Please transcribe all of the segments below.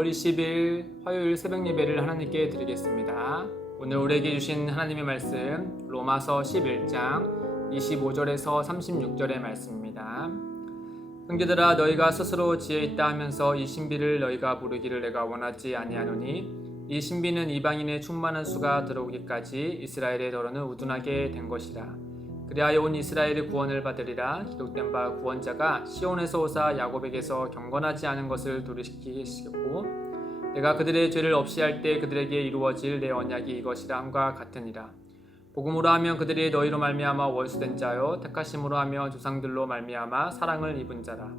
5월 20일 화요일 새벽 예배를 하나님께 드리겠습니다. 오늘 우리에게 주신 하나님의 말씀 로마서 11장 25절에서 36절의 말씀입니다. 형제들아 너희가 스스로 지혜 있다 하면서 이 신비를 너희가 부르기를 내가 원하지 아니하노니 이 신비는 이방인의 충만한 수가 들어오기까지 이스라엘의 더러는 우둔하게 된 것이라. 그리하여 온 이스라엘의 구원을 받으리라. 기록된 바 구원자가 시온에서 오사 야곱에게서 경건하지 않은 것을 두루시키시고 내가 그들의 죄를 없이 할 때 그들에게 이루어질 내 언약이 이것이라 함과 같으니라. 복음으로 하면 그들이 너희로 말미암아 월수된 자요 택하심으로 하며 조상들로 말미암아 사랑을 입은 자라.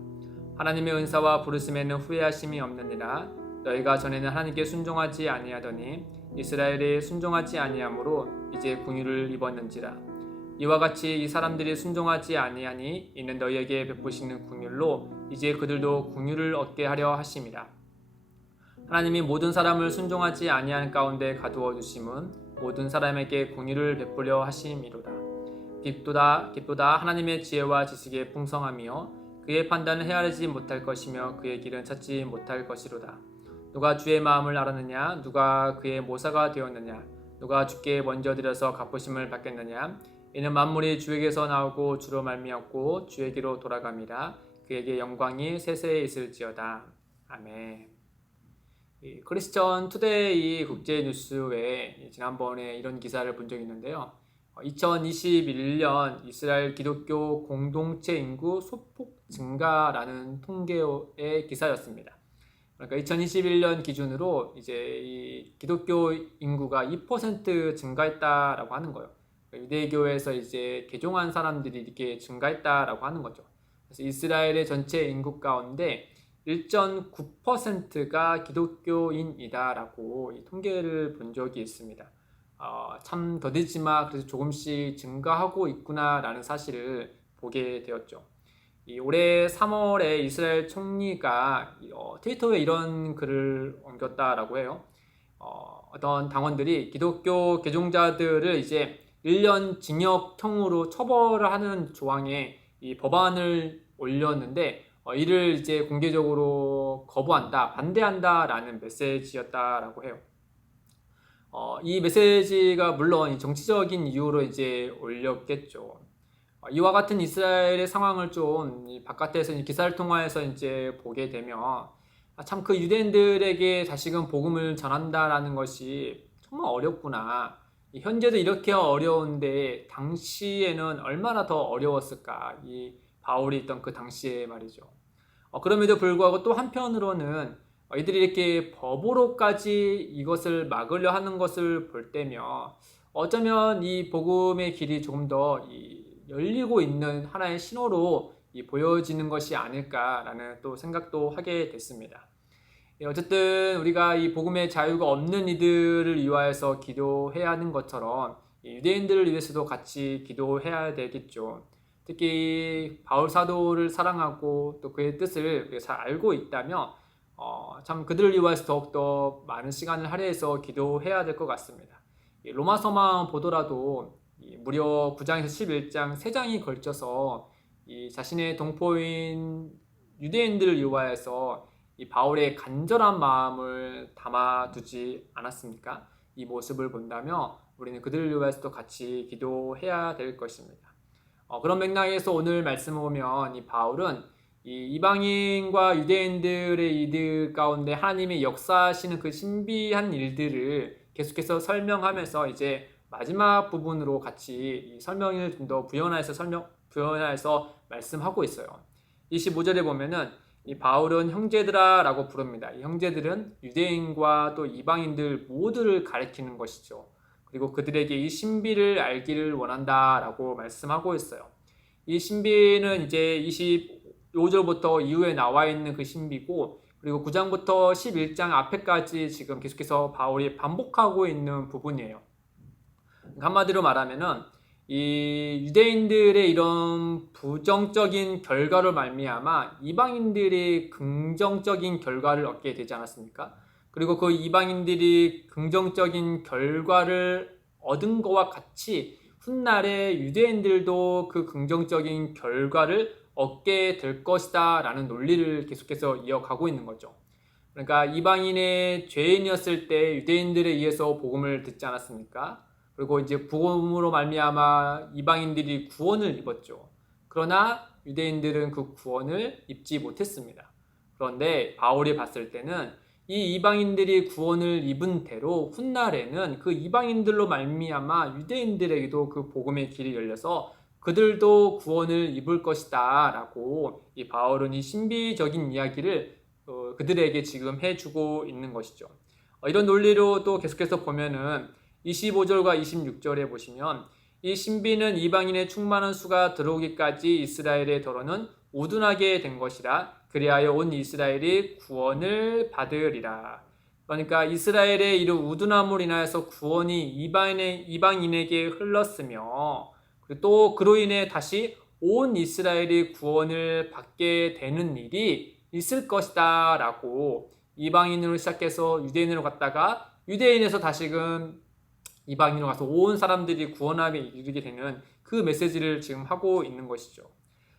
하나님의 은사와 부르심에는 후회하심이 없느니라. 너희가 전에는 하나님께 순종하지 아니하더니 이스라엘에 순종하지 아니하므로 이제 궁유를 입었는지라. 이와 같이 이 사람들이 순종하지 아니하니 이는 너희에게 베푸시는 긍휼로 이제 그들도 긍휼을 얻게 하려 하심이라. 하나님이 모든 사람을 순종하지 아니하는 가운데 가두어 두심은 모든 사람에게 긍휼을 베푸려 하심이로다. 깊도다 하나님의 지혜와 지식의 풍성함이요 그의 판단을 헤아리지 못할 것이며 그의 길은 찾지 못할 것이로다. 누가 주의 마음을 알았느냐? 누가 그의 모사가 되었느냐? 누가 주께 먼저 드려서 갚으심을 받겠느냐? 이는 만물이 주에게서 나오고 주로 말미암고 주에게로 돌아감이라. 그에게 영광이 세세에 있을지어다. 아멘. 크리스천 투데이 국제뉴스에 지난번에 이런 기사를 본 적이 있는데요. 2021년 이스라엘 기독교 공동체 인구 소폭 증가라는 통계의 기사였습니다. 그러니까 2021년 기준으로 이제 이 기독교 인구가 2% 증가했다라고 하는 거예요. 유대교에서 이제 개종한 사람들이 이렇게 증가했다라고 하는 거죠. 그래서 이스라엘의 전체 인구 가운데 1.9%가 기독교인이다라고 이 통계를 본 적이 있습니다. 참 더디지만 그래서 조금씩 증가하고 있구나라는 사실을 보게 되었죠. 올해 3월에 이스라엘 총리가 트위터에 이런 글을 옮겼다라고 해요. 어떤 당원들이 기독교 개종자들을 이제 1년 징역형으로 처벌을 하는 조항에 이 법안을 올렸는데 이를 이제 공개적으로 거부한다, 반대한다라는 메시지였다라고 해요. 이 메시지가 물론 정치적인 이유로 이제 올렸겠죠. 이와 같은 이스라엘의 상황을 좀 바깥에서 기사를 통해서 이제 보게 되면 참 그 유대인들에게 다시금 복음을 전한다라는 것이 정말 어렵구나. 현재도 이렇게 어려운데 당시에는 얼마나 더 어려웠을까? 이 바울이 있던 그 당시에 말이죠. 그럼에도 불구하고 또 한편으로는 이들이 이렇게 법으로까지 이것을 막으려 하는 것을 볼 때면 어쩌면 이 복음의 길이 조금 더 열리고 있는 하나의 신호로 보여지는 것이 아닐까라는 또 생각도 하게 됐습니다. 어쨌든 우리가 이 복음의 자유가 없는 이들을 위하여서 기도해야 하는 것처럼 유대인들을 위해서도 같이 기도해야 되겠죠. 특히 바울 사도를 사랑하고 또 그의 뜻을 잘 알고 있다면 참 그들을 위하여서 더욱더 많은 시간을 할애해서 기도해야 될 것 같습니다. 로마서만 보더라도 무려 9장에서 11장 3장이 걸쳐서 자신의 동포인 유대인들을 위하여서 이 바울의 간절한 마음을 담아두지 않았습니까? 이 모습을 본다면 우리는 그들을 위해서도 같이 기도해야 될 것입니다. 그런 맥락에서 오늘 말씀을 보면 이 바울은 이 이방인과 유대인들의 이들 가운데 하나님의 역사하시는 그 신비한 일들을 계속해서 설명하면서 이제 마지막 부분으로 같이 이 설명을 좀 더 부연해서 말씀하고 있어요. 25절에 보면은 이 바울은 형제들아 라고 부릅니다. 이 형제들은 유대인과 또 이방인들 모두를 가리키는 것이죠. 그리고 그들에게 이 신비를 알기를 원한다 라고 말씀하고 있어요. 이 신비는 이제 25절부터 이후에 나와 있는 그 신비고 그리고 9장부터 11장 앞에까지 지금 계속해서 바울이 반복하고 있는 부분이에요. 한마디로 말하면은 이 유대인들의 이런 부정적인 결과로 말미암아 이방인들이 긍정적인 결과를 얻게 되지 않았습니까? 그리고 그 이방인들이 긍정적인 결과를 얻은 것과 같이 훗날에 유대인들도 그 긍정적인 결과를 얻게 될 것이다 라는 논리를 계속해서 이어가고 있는 거죠. 그러니까 이방인의 죄인이었을 때 유대인들에 의해서 복음을 듣지 않았습니까? 그리고 이제 복음으로 말미암아 이방인들이 구원을 입었죠. 그러나 유대인들은 그 구원을 입지 못했습니다. 그런데 바울이 봤을 때는 이 이방인들이 구원을 입은 대로 훗날에는 그 이방인들로 말미암아 유대인들에게도 그 복음의 길이 열려서 그들도 구원을 입을 것이다 라고 이 바울은 이 신비적인 이야기를 그들에게 지금 해주고 있는 것이죠. 이런 논리로 또 계속해서 보면은 25절과 26절에 보시면 이 신비는 이방인의 충만한 수가 들어오기까지 이스라엘의 더러는 우둔하게 된 것이라 그리하여 온 이스라엘이 구원을 받으리라. 그러니까 이스라엘의 이런 우둔함으로 인하여서 구원이 이방인에게 흘렀으며 또 그로 인해 다시 온 이스라엘이 구원을 받게 되는 일이 있을 것이다 라고 이방인으로 시작해서 유대인으로 갔다가 유대인에서 다시금 이방인으로 가서 온 사람들이 구원함에 이르게 되는 그 메시지를 지금 하고 있는 것이죠.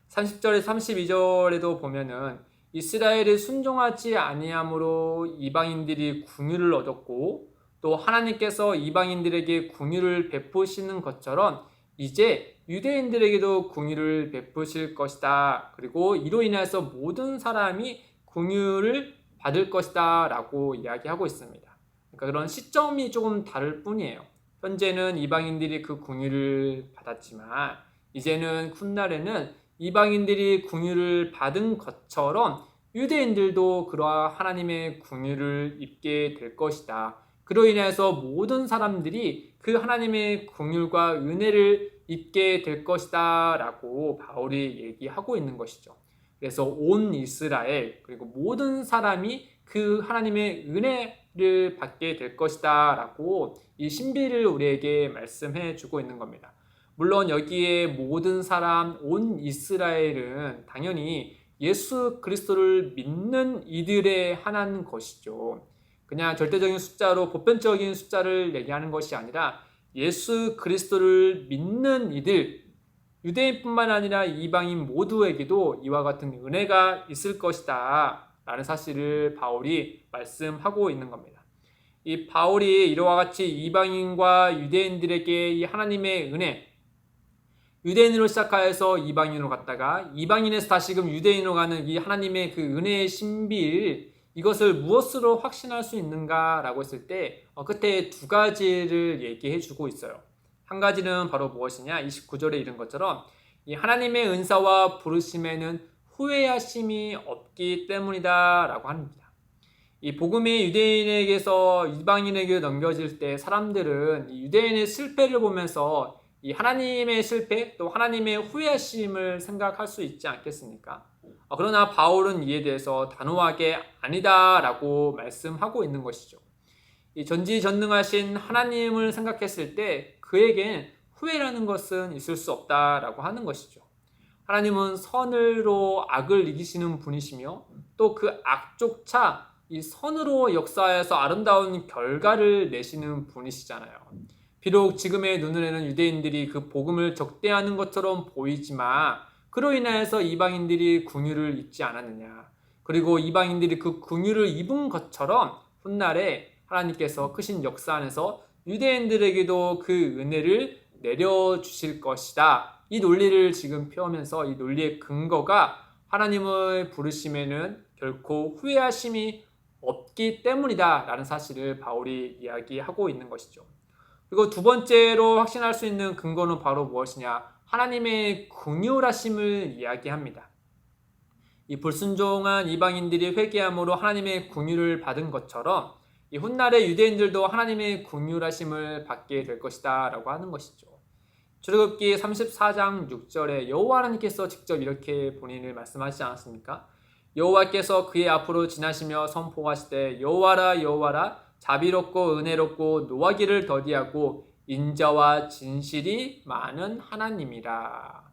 30절에서 32절에도 보면은 이스라엘이 순종하지 아니함으로 이방인들이 긍휼을 얻었고 또 하나님께서 이방인들에게 긍휼을 베푸시는 것처럼 이제 유대인들에게도 긍휼을 베푸실 것이다. 그리고 이로 인해서 모든 사람이 긍휼을 받을 것이다 라고 이야기하고 있습니다. 그러니까 그런 시점이 조금 다를 뿐이에요. 현재는 이방인들이 그 긍휼을 받았지만 이제는 훗날에는 이방인들이 긍휼을 받은 것처럼 유대인들도 그러한 하나님의 긍휼을 입게 될 것이다. 그로 인해서 모든 사람들이 그 하나님의 긍휼과 은혜를 입게 될 것이다 라고 바울이 얘기하고 있는 것이죠. 그래서 온 이스라엘 그리고 모든 사람이 그 하나님의 은혜를 받게 될 것이다 라고 이 신비를 우리에게 말씀해 주고 있는 겁니다. 물론 여기에 모든 사람 온 이스라엘은 당연히 예수 그리스도를 믿는 이들에 한한 것이죠. 그냥 절대적인 숫자로 보편적인 숫자를 얘기하는 것이 아니라 예수 그리스도를 믿는 이들, 유대인뿐만 아니라 이방인 모두에게도 이와 같은 은혜가 있을 것이다 라는 사실을 바울이 말씀하고 있는 겁니다. 이 바울이 이와 같이 이방인과 유대인들에게 이 하나님의 은혜, 유대인으로 시작하여서 이방인으로 갔다가 이방인에서 다시금 유대인으로 가는 이 하나님의 그 은혜의 신비를 이것을 무엇으로 확신할 수 있는가라고 했을 때 끝에 두 가지를 얘기해 주고 있어요. 한 가지는 바로 무엇이냐? 29절에 이른 것처럼 이 하나님의 은사와 부르심에는 후회하심이 없기 때문이다 라고 합니다. 이 복음이 유대인에게서 이방인에게 넘겨질 때 사람들은 이 유대인의 실패를 보면서 이 하나님의 실패 또 하나님의 후회하심을 생각할 수 있지 않겠습니까? 그러나 바울은 이에 대해서 단호하게 아니다라고 말씀하고 있는 것이죠. 이 전지전능하신 하나님을 생각했을 때 그에겐 후회라는 것은 있을 수 없다라고 하는 것이죠. 하나님은 선으로 악을 이기시는 분이시며 또 그 악조차 이 선으로 역사해서 아름다운 결과를 내시는 분이시잖아요. 비록 지금의 눈으로는 유대인들이 그 복음을 적대하는 것처럼 보이지만 그로 인하여서 이방인들이 긍휼을 입지 않았느냐. 그리고 이방인들이 그 긍휼을 입은 것처럼 훗날에 하나님께서 크신 역사 안에서 유대인들에게도 그 은혜를 내려주실 것이다. 이 논리를 지금 펴면서 이 논리의 근거가 하나님의 부르심에는 결코 후회하심이 없기 때문이다 라는 사실을 바울이 이야기하고 있는 것이죠. 그리고 두 번째로 확신할 수 있는 근거는 바로 무엇이냐? 하나님의 긍휼하심을 이야기합니다. 이 불순종한 이방인들이 회개함으로 하나님의 긍휼을 받은 것처럼 이 훗날의 유대인들도 하나님의 긍휼하심을 받게 될 것이다 라고 하는 것이죠. 출애굽기 34장 6절에 여호와 하나님께서 직접 이렇게 본인을 말씀하시지 않았습니까? 여호와께서 그의 앞으로 지나시며 선포하시되 여호와라 여호와라 자비롭고 은혜롭고 노하기를 더디하고 인자와 진실이 많은 하나님이라.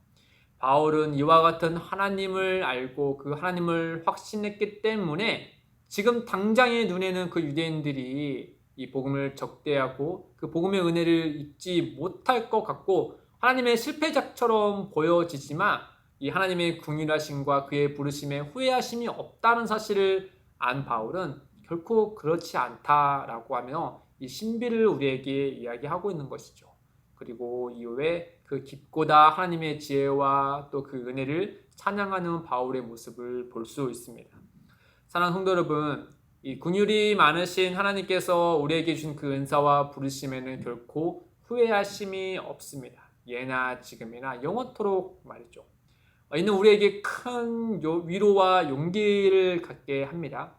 바울은 이와 같은 하나님을 알고 그 하나님을 확신했기 때문에 지금 당장의 눈에는 그 유대인들이 이 복음을 적대하고 그 복음의 은혜를 입지 못할 것 같고 하나님의 실패작처럼 보여지지만 이 하나님의 긍휼하심과 그의 부르심에 후회하심이 없다는 사실을 안 바울은 결코 그렇지 않다라고 하며 이 신비를 우리에게 이야기하고 있는 것이죠. 그리고 이후에 그 깊고다 하나님의 지혜와 또 그 은혜를 찬양하는 바울의 모습을 볼 수 있습니다. 사랑하는 성도 여러분, 이 긍휼이 많으신 하나님께서 우리에게 주신 그 은사와 부르심에는 결코 후회하심이 없습니다. 예나 지금이나 영원토록 말이죠. 이는 우리에게 큰 위로와 용기를 갖게 합니다.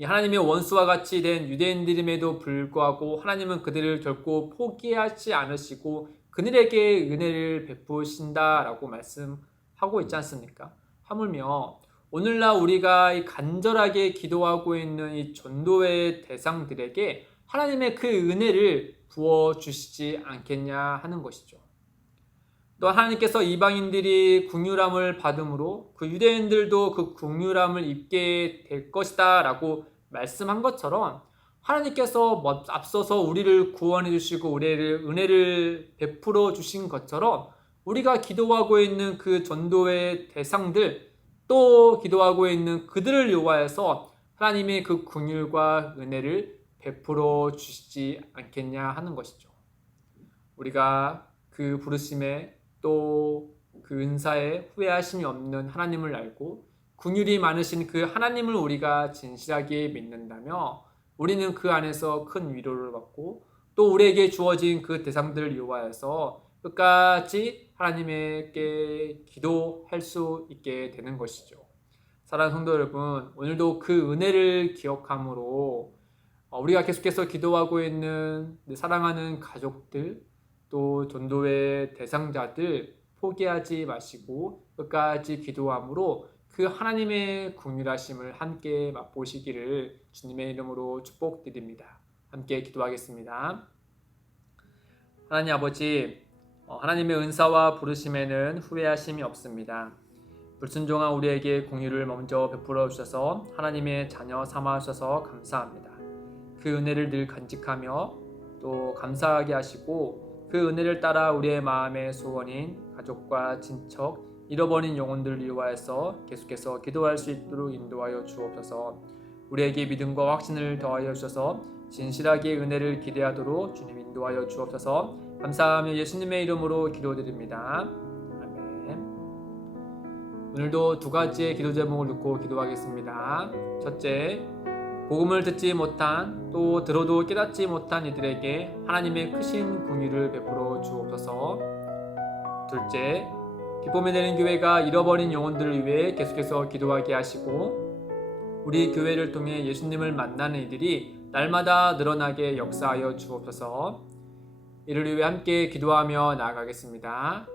이 하나님의 원수와 같이 된 유대인들임에도 불구하고 하나님은 그들을 결코 포기하지 않으시고 그들에게 은혜를 베푸신다라고 말씀하고 있지 않습니까? 하물며 오늘날 우리가 간절하게 기도하고 있는 이 전도의 대상들에게 하나님의 그 은혜를 부어주시지 않겠냐 하는 것이죠. 또 하나님께서 이방인들이 긍휼함을 받음으로 그 유대인들도 그 긍휼함을 입게 될 것이다 라고 말씀한 것처럼 하나님께서 앞서서 우리를 구원해 주시고 우리를 은혜를 베풀어 주신 것처럼 우리가 기도하고 있는 그 전도의 대상들 또 기도하고 있는 그들을 요구해서 하나님의 그 긍휼과 은혜를 베풀어 주시지 않겠냐 하는 것이죠. 우리가 그 부르심에 또 그 은사에 후회하심이 없는 하나님을 알고 긍휼이 많으신 그 하나님을 우리가 진실하게 믿는다며 우리는 그 안에서 큰 위로를 받고 또 우리에게 주어진 그 대상들을 이용하여서 끝까지 하나님께 기도할 수 있게 되는 것이죠. 사랑하는 성도 여러분, 오늘도 그 은혜를 기억함으로 우리가 계속해서 기도하고 있는 사랑하는 가족들 또 전도의 대상자들 포기하지 마시고 끝까지 기도함으로 그 하나님의 긍휼하심을 함께 맛보시기를 주님의 이름으로 축복드립니다. 함께 기도하겠습니다. 하나님 아버지, 하나님의 은사와 부르심에는 후회하심이 없습니다. 불순종한 우리에게 긍휼을 먼저 베풀어 주셔서 하나님의 자녀 삼아 주셔서 감사합니다. 그 은혜를 늘 간직하며 또 감사하게 하시고 그 은혜를 따라 우리의 마음의 소원인 가족과 친척, 잃어버린 영혼들을 위하여서 계속해서 기도할 수 있도록 인도하여 주옵소서. 우리에게 믿음과 확신을 더하여 주셔서 진실하게 은혜를 기대하도록 주님 인도하여 주옵소서. 감사하며 예수님의 이름으로 기도드립니다. 아멘. 오늘도 두 가지의 기도 제목을 놓고 기도하겠습니다. 첫째, 복음을 듣지 못한 또 들어도 깨닫지 못한 이들에게 하나님의 크신 긍휼을 베풀어 주옵소서. 둘째, 기쁨이 되는 교회가 잃어버린 영혼들을 위해 계속해서 기도하게 하시고 우리 교회를 통해 예수님을 만나는 이들이 날마다 늘어나게 역사하여 주옵소서. 이를 위해 함께 기도하며 나아가겠습니다.